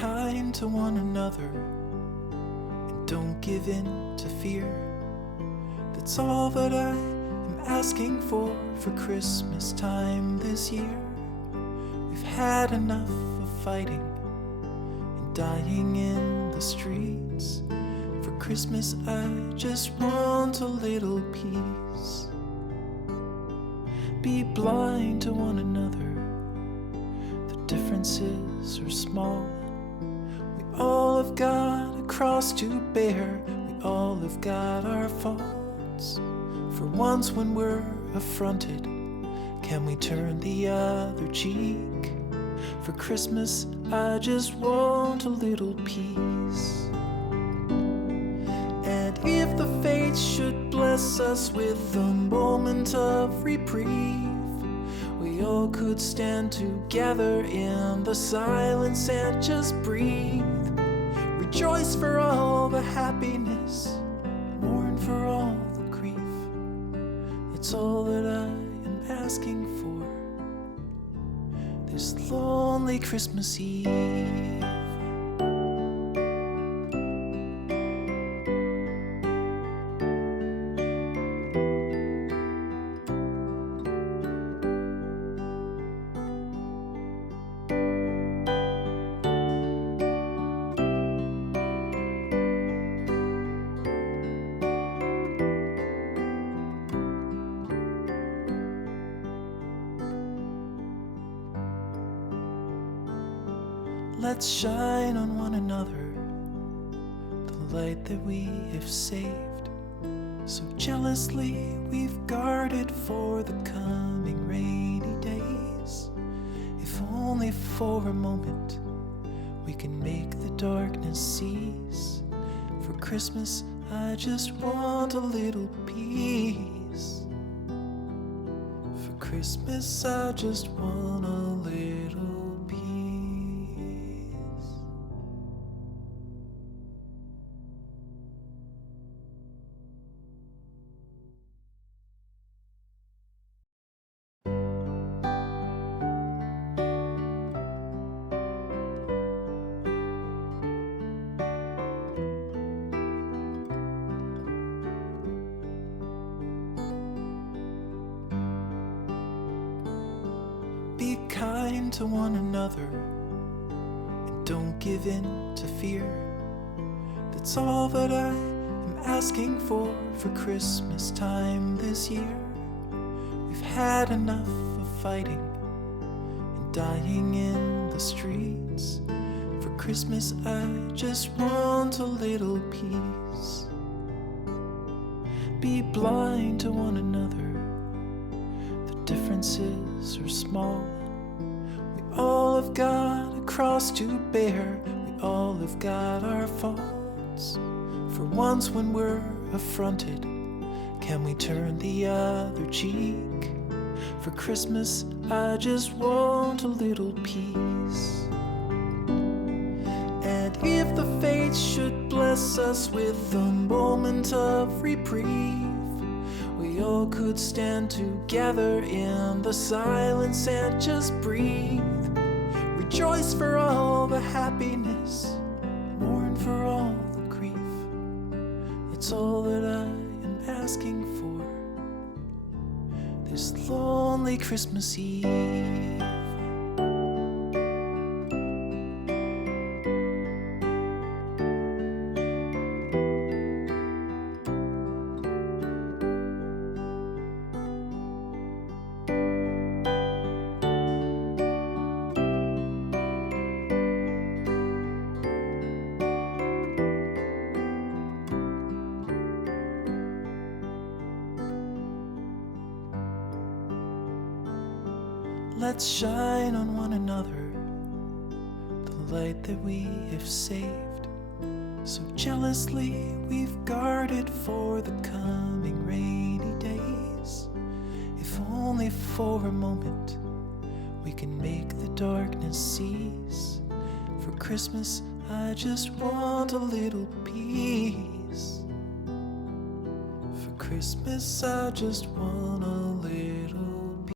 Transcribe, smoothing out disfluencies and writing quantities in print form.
kind to one another and don't give in to fear. That's all that I am asking for Christmas time this year. We've had enough of fighting and dying in the streets. For Christmas I just want a little peace. Be blind to one another, the differences are small. We all have got a cross to bear, we all have got our faults. For once when we're affronted, can we turn the other cheek? For Christmas I just want a little peace. And if the fates should bless us with a moment of reprieve, we all could stand together in the silence and just breathe. Rejoice for all the happiness, mourn for all the grief. It's all that I am asking for this lonely Christmas Eve. Let's shine on one another the light that we have saved. So jealously we've guarded for the coming rainy days. If only for a moment we can make the darkness cease. For Christmas I just want a little peace. For Christmas I just want a little Be kind to one another and don't give in to fear. That's all that I am asking for Christmas time this year. We've had enough of fighting and dying in the streets. For Christmas I just want a little peace. Be blind to one another, differences are small. We all have got a cross to bear, we all have got our faults. For once when we're affronted, can we turn the other cheek? For Christmas I just want a little peace. And if the fates should bless us with a moment of reprieve, we all could stand together in the silence and just breathe. Rejoice for all the happiness, mourn for all the grief. It's all that I am asking for this lonely Christmas Eve. Let's shine on one another the light that we have saved. So jealously we've guarded for the coming rainy days. If only for a moment we can make the darkness cease. For Christmas I just want a little peace. For Christmas I just want a little